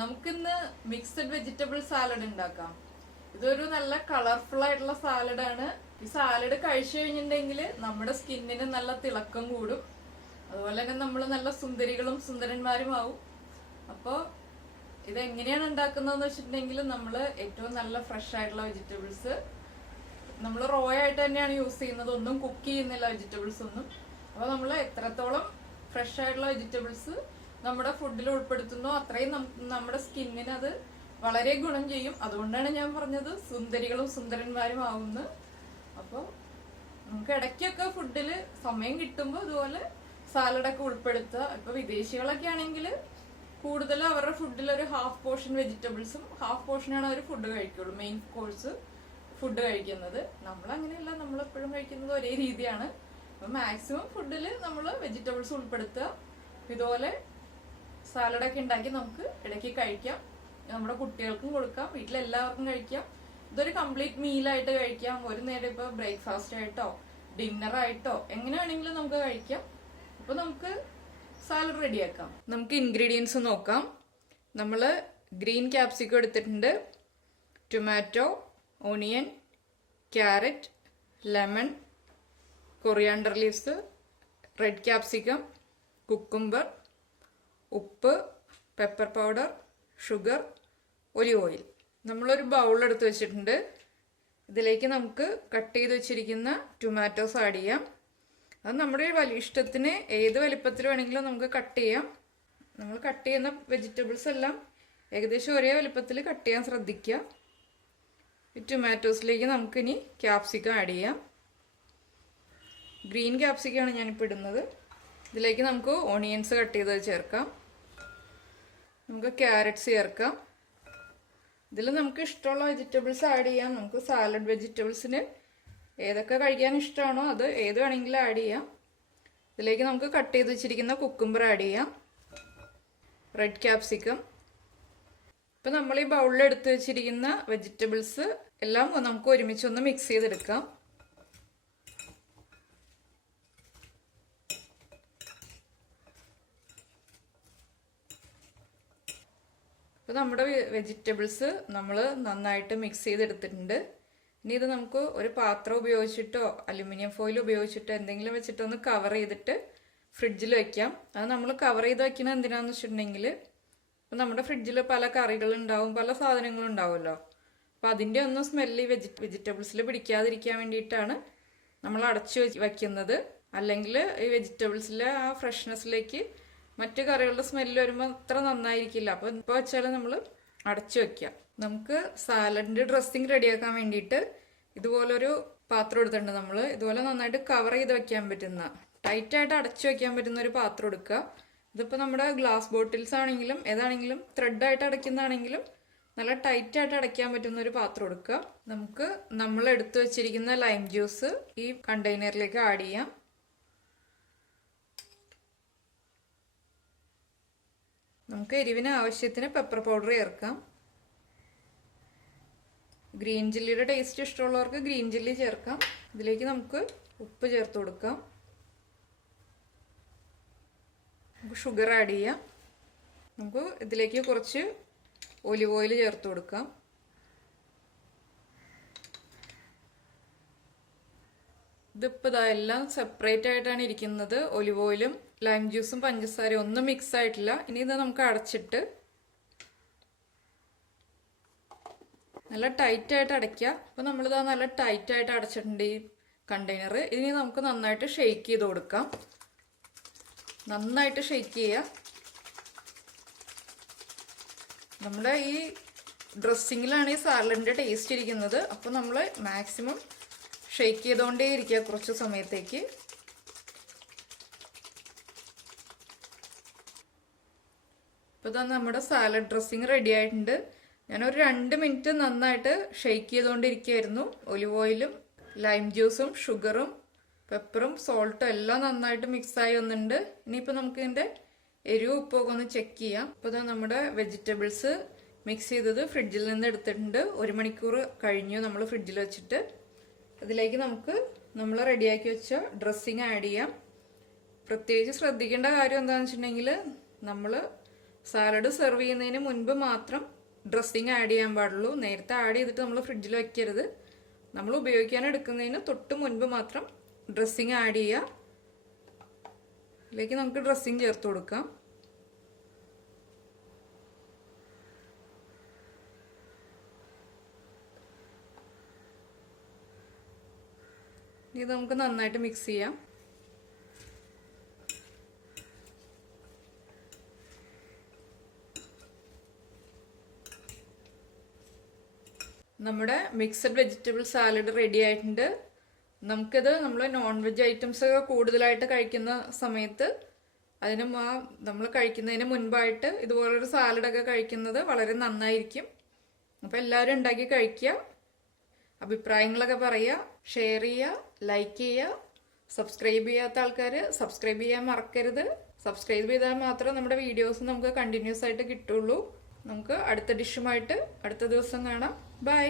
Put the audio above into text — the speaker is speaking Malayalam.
നമുക്കിന്ന് മിക്സഡ് വെജിറ്റബിൾ സാലഡ് ഉണ്ടാക്കാം. ഇതൊരു നല്ല കളർഫുൾ ആയിട്ടുള്ള സാലഡാണ്. ഈ സാലഡ് കഴിച്ചു കഴിഞ്ഞിട്ടുണ്ടെങ്കിൽ നമ്മുടെ സ്കിന്നിന് നല്ല തിളക്കം കൂടും, അതുപോലെ തന്നെ നമ്മൾ നല്ല സുന്ദരികളും സുന്ദരന്മാരും ആവും. അപ്പോൾ ഇതെങ്ങനെയാണ് ഉണ്ടാക്കുന്നതെന്ന് വെച്ചിട്ടുണ്ടെങ്കിൽ നമ്മൾ ഏറ്റവും നല്ല ഫ്രഷ് ആയിട്ടുള്ള വെജിറ്റബിൾസ് നമ്മൾ റോ ആയിട്ട് തന്നെയാണ് യൂസ് ചെയ്യുന്നത്, ഒന്നും കുക്ക് ചെയ്യുന്നില്ല വെജിറ്റബിൾസ് ഒന്നും. അപ്പോൾ നമ്മൾ എത്രത്തോളം ഫ്രഷ് ആയിട്ടുള്ള വെജിറ്റബിൾസ് നമ്മുടെ ഫുഡിൽ ഉൾപ്പെടുത്തുന്നോ അത്രയും നമ്മുടെ സ്കിന്നിന് അത് വളരെ ഗുണം ചെയ്യും. അതുകൊണ്ടാണ് ഞാൻ പറഞ്ഞത് സുന്ദരികളും സുന്ദരന്മാരും ആവുന്നത്. അപ്പോൾ നമുക്ക് ഇടയ്ക്കൊക്കെ ഫുഡിൽ സമയം കിട്ടുമ്പോൾ ഇതുപോലെ സാലഡൊക്കെ ഉൾപ്പെടുത്തുക. ഇപ്പൊ വിദേശികളൊക്കെ ആണെങ്കിൽ കൂടുതൽ അവരുടെ ഫുഡിൽ ഒരു ഹാഫ് പോർഷൻ വെജിറ്റബിൾസും ഹാഫ് പോർഷനാണ് അവർ ഫുഡ് കഴിക്കുള്ളൂ, മെയിൻ കോഴ്സ് ഫുഡ് കഴിക്കുന്നത്. നമ്മൾ അങ്ങനെയല്ല, നമ്മളെപ്പോഴും കഴിക്കുന്നത് ഒരേ രീതിയാണ്. അപ്പൊ മാക്സിമം ഫുഡിൽ നമ്മൾ വെജിറ്റബിൾസ് ഉൾപ്പെടുത്തുക. ഇതുപോലെ സാലഡൊക്കെ ഉണ്ടാക്കി നമുക്ക് ഇടയ്ക്ക് കഴിക്കാം, നമ്മുടെ കുട്ടികൾക്കും കൊടുക്കാം, വീട്ടിലെല്ലാവർക്കും കഴിക്കാം. ഇതൊരു കംപ്ലീറ്റ് മീലായിട്ട് കഴിക്കാം. ഒരു നേരം ഇപ്പൊ ബ്രേക്ക്ഫാസ്റ്റ് ആയിട്ടോ ഡിന്നർ ആയിട്ടോ എങ്ങനെ വേണമെങ്കിലും നമുക്ക് കഴിക്കാം. അപ്പൊ നമുക്ക് സാലഡ് റെഡിയാക്കാം. നമുക്ക് ഇൻഗ്രീഡിയൻസ് നോക്കാം. നമ്മൾ ഗ്രീൻ ക്യാപ്സിക്കം എടുത്തിട്ടുണ്ട്, tomato, onion, carrot, lemon, coriander leaves, red capsicum, cucumber, ഉപ്പ്, pepper powder, sugar, olive oil. നമ്മളൊരു ബൗൾ എടുത്ത് വെച്ചിട്ടുണ്ട്. ഇതിലേക്ക് നമുക്ക് കട്ട് ചെയ്ത് വെച്ചിരിക്കുന്ന ടൊമാറ്റോസ് ആഡ് ചെയ്യാം. അത് നമ്മുടെ വലിയ ഇഷ്ടത്തിന് ഏത് വലിപ്പത്തിൽ വേണമെങ്കിലും നമുക്ക് കട്ട് ചെയ്യാം. നമ്മൾ കട്ട് ചെയ്യുന്ന വെജിറ്റബിൾസ് എല്ലാം ഏകദേശം ഒരേ വലിപ്പത്തിൽ കട്ട് ചെയ്യാൻ ശ്രദ്ധിക്കുക. ഈ ടൊമാറ്റോസിലേക്ക് നമുക്കിനി ക്യാപ്സിക്കം ആഡ് ചെയ്യാം. ഗ്രീൻ ക്യാപ്സിക്കമാണ് ഞാനിപ്പോൾ ഇടുന്നത്. ഇതിലേക്ക് നമുക്ക് ഓണിയൻസ് കട്ട് ചെയ്ത് ചേർക്കാം. നമുക്ക് ക്യാരറ്റ്സ് ചേർക്കാം. ഇതിൽ നമുക്ക് ഇഷ്ടമുള്ള വെജിറ്റബിൾസ് ആഡ് ചെയ്യാം. നമുക്ക് സാലഡ് വെജിറ്റബിൾസിന് ഏതൊക്കെ കഴിക്കാൻ ഇഷ്ടമാണോ അത് ഏത് വേണമെങ്കിലും ആഡ് ചെയ്യാം. ഇതിലേക്ക് നമുക്ക് കട്ട് ചെയ്ത് വെച്ചിരിക്കുന്ന കുക്കുംബർ ആഡ് ചെയ്യാം, റെഡ് ക്യാപ്സിക്കം. ഇപ്പം നമ്മൾ ഈ ബൗളിൽ എടുത്ത് വെച്ചിരിക്കുന്ന വെജിറ്റബിൾസ് എല്ലാം നമുക്ക് ഒരുമിച്ചൊന്ന് മിക്സ് ചെയ്തെടുക്കാം. അപ്പോൾ നമ്മുടെ വെജിറ്റബിൾസ് നമ്മൾ നന്നായിട്ട് മിക്സ് ചെയ്തെടുത്തിട്ടുണ്ട്. ഇനി ഇത് നമുക്ക് ഒരു പാത്രം ഉപയോഗിച്ചിട്ടോ അലുമിനിയം ഫോയിൽ ഉപയോഗിച്ചിട്ടോ എന്തെങ്കിലും വെച്ചിട്ടോ ഒന്ന് കവർ ചെയ്തിട്ട് ഫ്രിഡ്ജിൽ വെക്കാം. അത് നമ്മൾ കവർ ചെയ്ത് വെക്കുന്നത് എന്തിനാന്ന് വെച്ചിട്ടുണ്ടെങ്കിൽ ഇപ്പം നമ്മുടെ ഫ്രിഡ്ജിൽ പല കറികളുണ്ടാവും, പല സാധനങ്ങളും ഉണ്ടാവുമല്ലോ. അപ്പം അതിൻ്റെ ഒന്നും സ്മെല്ല് വെജിറ്റബിൾസിൽ പിടിക്കാതിരിക്കാൻ വേണ്ടിയിട്ടാണ് നമ്മൾ അടച്ചു വയ്ക്കുന്നത്. അല്ലെങ്കിൽ ഈ വെജിറ്റബിൾസിലെ ആ ഫ്രഷ്നെസ്സിലേക്ക് മറ്റു കറികളുടെ സ്മെല്ല് വരുമ്പോൾ അത്ര നന്നായിരിക്കില്ല. അപ്പോൾ ഇപ്പോൾ വെച്ചാൽ നമ്മൾ അടച്ചു വെക്കാം. നമുക്ക് സാലഡിൻ്റെ ഡ്രസ്സിങ് റെഡിയാക്കാൻ വേണ്ടിയിട്ട് ഇതുപോലൊരു പാത്രം എടുത്തിട്ടുണ്ട്. നമ്മൾ ഇതുപോലെ നന്നായിട്ട് കവർ ചെയ്ത് വെക്കാൻ പറ്റുന്ന, ടൈറ്റായിട്ട് അടച്ചു വെക്കാൻ പറ്റുന്ന ഒരു പാത്രം എടുക്കുക. ഇതിപ്പോൾ നമ്മുടെ ഗ്ലാസ് ബോട്ടിൽസ് ആണെങ്കിലും ഏതാണെങ്കിലും ത്രെഡായിട്ട് അടയ്ക്കുന്നതാണെങ്കിലും നല്ല ടൈറ്റായിട്ട് അടയ്ക്കാൻ പറ്റുന്ന ഒരു പാത്രം എടുക്കുക. നമുക്ക് നമ്മൾ എടുത്തു വെച്ചിരിക്കുന്ന ലൈം ജ്യൂസ് ഈ കണ്ടെയ്നറിലേക്ക് ആഡ് ചെയ്യാം. നമുക്ക് എരിവിന് ആവശ്യത്തിന് പെപ്പർ പൗഡർ ചേർക്കാം. ഗ്രീൻ ചില്ലിയുടെ ടേസ്റ്റ് ഇഷ്ടമുള്ളവർക്ക് ഗ്രീൻ ചില്ലി ചേർക്കാം. ഇതിലേക്ക് നമുക്ക് ഉപ്പ് ചേർത്ത് കൊടുക്കാം. നമുക്ക് ഷുഗർ ആഡ് ചെയ്യാം. നമുക്ക് ഇതിലേക്ക് കുറച്ച് ഒലിവ് ഓയിൽ ചേർത്ത് കൊടുക്കാം. ഇതിപ്പോൾ ഇതെല്ലാം സെപ്പറേറ്റ് ആയിട്ടാണ് ഇരിക്കുന്നത്. ഒലിവ് ഓയിലും ലൈം ജ്യൂസും പഞ്ചസാരയും ഒന്നും മിക്സ് ആയിട്ടില്ല. ഇനി ഇത് നമുക്ക് അടച്ചിട്ട് നല്ല ടൈറ്റായിട്ട് അടയ്ക്കുക. അപ്പോൾ നമ്മളിത് നല്ല ടൈറ്റായിട്ട് അടച്ചിട്ടുണ്ട് ഈ കണ്ടെയ്നർ. ഇനി നമുക്ക് നന്നായിട്ട് ഷെയ്ക്ക് ചെയ്ത് കൊടുക്കാം. നന്നായിട്ട് ഷെയ്ക്ക് ചെയ്യുക. നമ്മുടെ ഈ ഡ്രസ്സിങ്ങിലാണ് ഈ സാലഡിൻ്റെ ടേസ്റ്റ് ഇരിക്കുന്നത്. അപ്പോൾ നമ്മൾ മാക്സിമം ഷെയ്ക്ക് ചെയ്തുകൊണ്ടേ ഇരിക്കുക കുറച്ച് സമയത്തേക്ക്. ഇപ്പോൾ തന്നെ നമ്മുടെ സാലഡ് ഡ്രസ്സിങ് റെഡി ആയിട്ടുണ്ട്. ഞാനൊരു 2 മിനിറ്റ് നന്നായിട്ട് ഷെയ്ക്ക് ചെയ്തുകൊണ്ടിരിക്കുകയായിരുന്നു. ഒലിവ് ഓയിലും ലൈം ജ്യൂസും ഷുഗറും പെപ്പറും സോൾട്ടും എല്ലാം നന്നായിട്ട് മിക്സായി വന്നിട്ടുണ്ട്. ഇനിയിപ്പോൾ നമുക്ക് ഇതിൻ്റെ എരിവ് ഉപ്പൊക്കെ ഒന്ന് ചെക്ക് ചെയ്യാം. ഇപ്പോൾ നമ്മുടെ വെജിറ്റബിൾസ് മിക്സ് ചെയ്തത് ഫ്രിഡ്ജിൽ നിന്ന് എടുത്തിട്ടുണ്ട്. 1 മണിക്കൂർ കഴിഞ്ഞു നമ്മൾ ഫ്രിഡ്ജിൽ വെച്ചിട്ട്. അതിലേക്ക് നമുക്ക് നമ്മൾ റെഡിയാക്കി വെച്ച ഡ്രസ്സിങ് ആഡ് ചെയ്യാം. പ്രത്യേകിച്ച് ശ്രദ്ധിക്കേണ്ട കാര്യം എന്താണെന്ന് വെച്ചിട്ടുണ്ടെങ്കിൽ നമ്മൾ സാലഡ് സെർവ് ചെയ്യുന്നതിന് മുൻപ് മാത്രം ഡ്രസ്സിങ് ആഡ് ചെയ്യാൻ പാടുള്ളൂ. നേരത്തെ ആഡ് ചെയ്തിട്ട് നമ്മൾ ഫ്രിഡ്ജിൽ വെക്കരുത്. നമ്മൾ ഉപയോഗിക്കാൻ എടുക്കുന്നതിന് തൊട്ട് മുൻപ് മാത്രം ഡ്രസ്സിങ് ആഡ് ചെയ്യുക. ഇതിലേക്ക് നമുക്ക് ഡ്രസ്സിങ് ചേർത്ത് കൊടുക്കാം. ഇത് നമുക്ക് നന്നായിട്ട് മിക്സ് ചെയ്യാം. നമ്മുടെ മിക്സഡ് വെജിറ്റബിൾ സാലഡ് റെഡി ആയിട്ടുണ്ട്. നമുക്കിത് നമ്മൾ നോൺ വെജ് ഐറ്റംസ് ഒക്കെ കൂടുതലായിട്ട് കഴിക്കുന്ന സമയത്ത് നമ്മൾ കഴിക്കുന്നതിന് മുൻപായിട്ട് ഇതുപോലൊരു സാലഡൊക്കെ കഴിക്കുന്നത് വളരെ നന്നായിരിക്കും. അപ്പോൾ എല്ലാവരും ഉണ്ടാക്കി കഴിക്കുക, അഭിപ്രായങ്ങളൊക്കെ പറയുക, ഷെയർ ചെയ്യുക, ലൈക്ക് ചെയ്യുക. സബ്സ്ക്രൈബ് ചെയ്യാത്ത ആൾക്കാർ സബ്സ്ക്രൈബ് ചെയ്യാൻ മറക്കരുത്. സബ്സ്ക്രൈബ് ചെയ്താൽ മാത്രമേ നമ്മുടെ വീഡിയോസ് നമുക്ക് കണ്ടിന്യൂസ് ആയിട്ട് കിട്ടുള്ളൂ. നമുക്ക് അടുത്ത ഡിഷുമായിട്ട് അടുത്ത ദിവസം കാണാം. ബൈ.